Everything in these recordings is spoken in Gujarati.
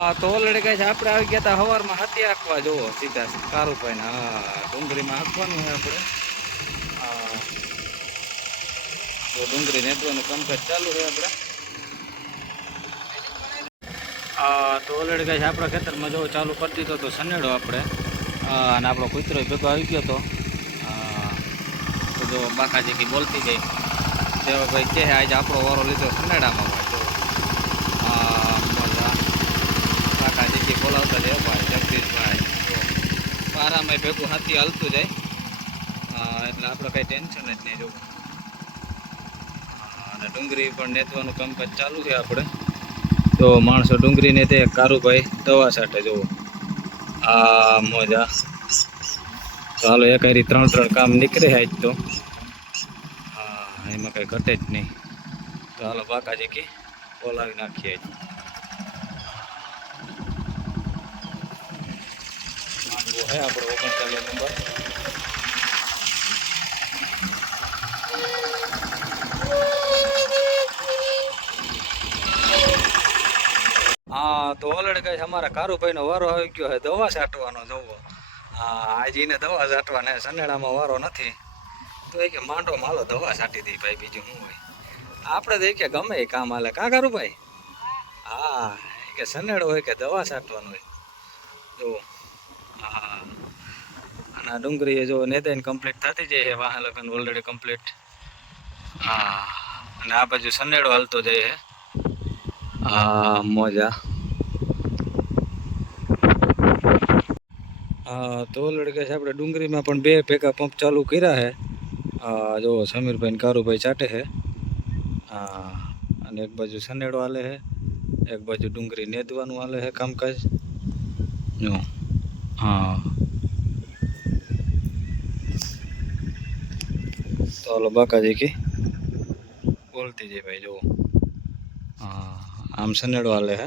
હા, તો ઓલરેડી કહે આપણે આવી ગયા હતા સવારમાં હાથી હાંકવા. જુઓ, સીધા કારુભાઈ હા, ડુંગળીમાં હાંકવાનું હોય આપણે. તો ડુંગળી નેતવાનું કામકાજ ચાલુ છે આપણે. તો ઓલરેડી આપણા ખેતરમાં જો ચાલુ કરી દીધો તો સનેડો આપણે. અને આપણો કૂતરો ભેગો આવી ગયો હતો તો જો બાકાજી બોલતી ગઈ. દેવાભાઈ કહે, આજે આપણો વારો લીધો સનેડામાં ભાઈ જો હા મજા જીજી જાય ભાઈ જગદીશભાઈ પારામાં ભેગું હાથી હાલતું જાય. એટલે આપણે કાંઈ ટેન્શન જ નહીં જોવું. અને ડુંગળી પણ નેતવાનું કામકાજ ચાલુ છે આપણે. તો માણસો ડુંગળી ને તે કારુભાઈ દવા સાથે જોવો. આ મોજા. હાલો એક હારી ત્રણ ત્રણ કામ નીકળે આજ તો. હા, એમાં કંઈ ઘટે જ નહીં. હાલો બાકાજી કે, બોલાવી નાખીએ. હે આપણો ઓગણચાલીસ નંબર હા, તો ઓલરેડી કઈ અમારા કારુભાઈનો વારો આવી ગયો છે, દવા છાંટવાનો જવો. હા, આજે એને દવા છાંટવાને સનેડામાં વારો નથી. તો એ કે માંડો માલો દવા છાંટી દઈ ભાઈ, બીજું શું હોય. આપણે તો એ કે ગમે એ કામ હાલે. કા કારુભાઈ? હા કે સનેડો હોય કે દવા છાંટવાનું હોય. જો હા ડુંગળી એ જો નેતાઈને કમ્પ્લીટ થતી જાય છે વાહન લગન ઓલરેડી કમ્પ્લીટ હા, અને આ બાજુ સનેડો હાલતો જાય છે હા, મોજા. હા, તો ઓલરેડી કહે છે આપણે ડુંગળીમાં પણ બે ભેગા પંપ ચાલુ કર્યા છે હા, જો સમીરભાઈ ને કારુભાઈ ચાટે છે હા, અને એક બાજુ સનેડો હાલે છે એક બાજુ ડુંગળી નેદવાનું હાલે છે કામકાજ. જો, હા. તો ઓલો બાકાજી કી? બોલતી જાય ભાઈ જુઓ. હા. આમ સનેડો હાલે હે.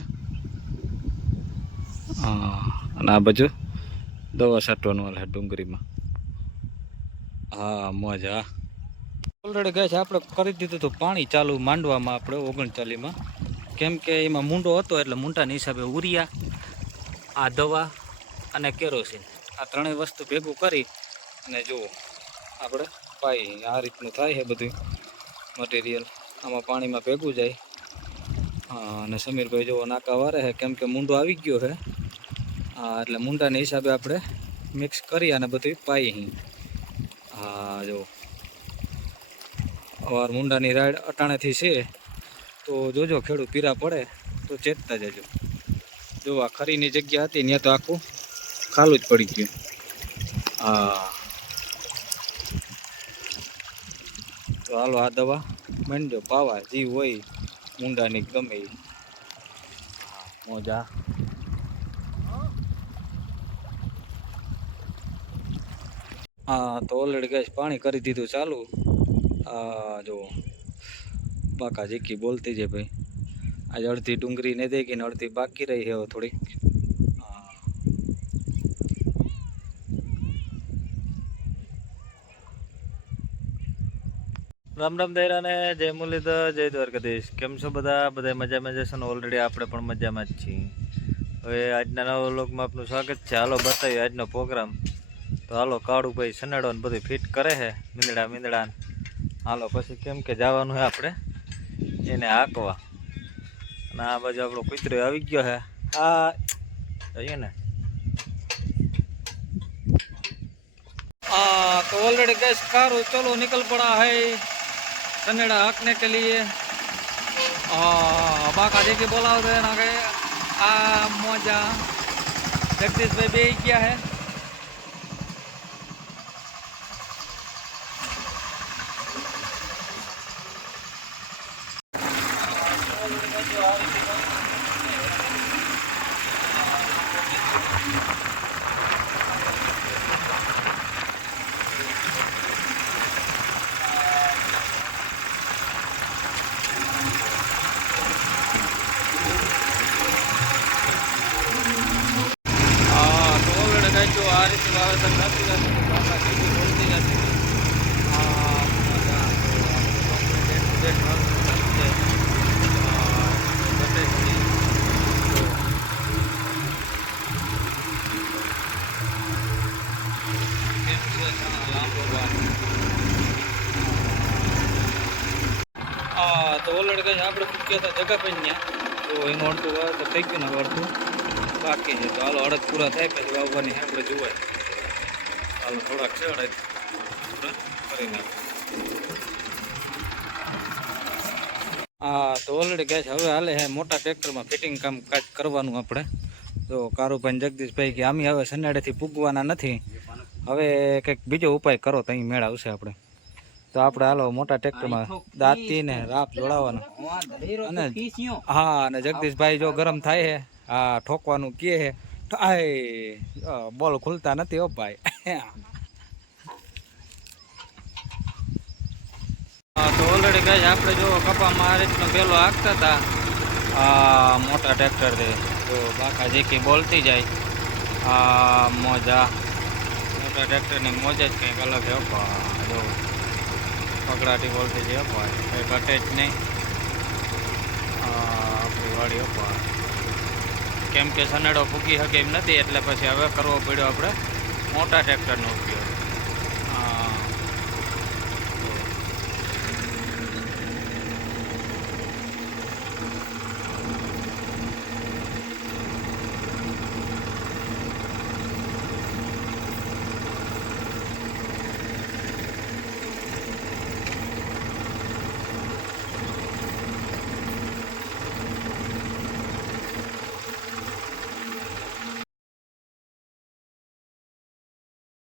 હા. અને આ બાજુ દવા છાંટવાનું હાલે ડુંગળીમાં. હા મજા. ઓલરેડી કહે છે આપણે કરી દીધું હતું પાણી ચાલુ માંડવામાં આપણે ઓગણચાલીસમાં કેમ કે એમાં મૂંડો હતો એટલે મૂંડાના હિસાબે ઉરિયા આ દવા અને કેરોસીન. આ ત્રણેય વસ્તુ ભેગું કરી અને જુઓ આપણે પાઈ આ રીતનું થાય છે બધું મટીરિયલ આમાં પાણીમાં ભેગું જાય. હા, અને સમીરભાઈ જેવો નાકા વારે છે. કેમ કે મૂંડો આવી ગયો છે. હા, એટલે મૂંડાના હિસાબે આપણે મિક્સ કરી અને બધું પાઈ અહીં હા જો અવાર મૂંડાની રાઈડ અટાણેથી છે. તો જોજો, ખેડૂત પીરા પડે તો ચેતતા જજો. જો આ ખરીની જગ્યા હતી, ત્યાં તો આખું ખાલું જ પડી ગયું. હા. તો હાલો આ દવા માંડજો, પાવા જી હોય મુંડાની ગમે. મોજા. હા, તો ઓલરેડી ગેસ પાણી કરી દીધું ચાલુ. આ જો બાકા જીકી બોલતી છે ભાઈ. આજે અડધી ડુંગળી ને દેખીને અડધી બાકી રહી છે થોડી રામ રામ દૈરાને જય મુરલીધર જય દ્વારકાધીશ. કેમ છો બધા? બધા મજામાં જશે ને? ઓલરેડી આપણે પણ મજામાં જ છીએ. હવે આજના નવા વ્લોગમાં આપનું સ્વાગત છે. હાલો બતાવ્યું આજનો પ્રોગ્રામ. તો હાલો કાળું ભાઈ સનાડો ને બધું ફિટ કરે છે, મીંદડા મીંદડા હાલો પછી કેમ કે જવાનું છે આપણે, એને હાંકવા. અને આ બાજુ આપણો કૂતરો આવી ગયો છે. આ, જોઈએ ને. હા તો ઓલરેડી ગેસ ખારું ચલો, નીકળ પડા હૈ. कन्नड़ा हकने के लिए हाँ बाका जी की बोला होते ना गए आ मोजा जगदीश भाई भी किया है बराबर बदलाती जाती है बाकी भी बोलती जाती है તો ઓલરેડી કંઈ આપણે કહેતા જગા પી ગયા તો એનું અડધું તો થઈ ગયું ને અડધું બાકી છે તો હાલો અડધ પૂરા થાય પછી વાવવાની આપણે જોવાય હાલો થોડાક છે પૂરા કરી હા તો ઓલરેડી ગેસ હવે હાલે હે મોટા ટ્રેક્ટરમાં ફિટિંગ કામ કાજ કરવાનું આપણે. તો કારુભાઈ જગદીશભાઈ કે આમી હવે સન્નાડેથી પૂગવાના નથી. હવે કંઈક બીજો ઉપાય કરો તો અહીં મેળ આવશે આપણે. તો આપણે હાલો મોટા ટ્રેક્ટરમાં દાંતી ને રાપ જોડાવાનો. અને હા અને જગદીશભાઈ જો ગરમ થાય છે હા ઠોકવાનું કે છે આય બોલ ખુલતા નથી હો ભાઈ હા તો ઓલરેડી ગાય આપણે જો કપામાં આ રીતનો પેલો હાંકતા હતા આ મોટા ટ્રેક્ટરથી તો બાકા જેકી બોલતી જાય આ મોજા મોટા ટ્રેક્ટરની મોજ જ કંઈક અલગ છે અપા જો પકડાટી બોલતી છે અપા કંઈ ઘટે જ નહીં આ આપણી વાડી અપા કેમ કે સનેડો ફૂકી શકે એમ નથી, એટલે પછી હવે કરવો પડ્યો આપણે મોટા ટ્રેક્ટરનો ઉપયોગ.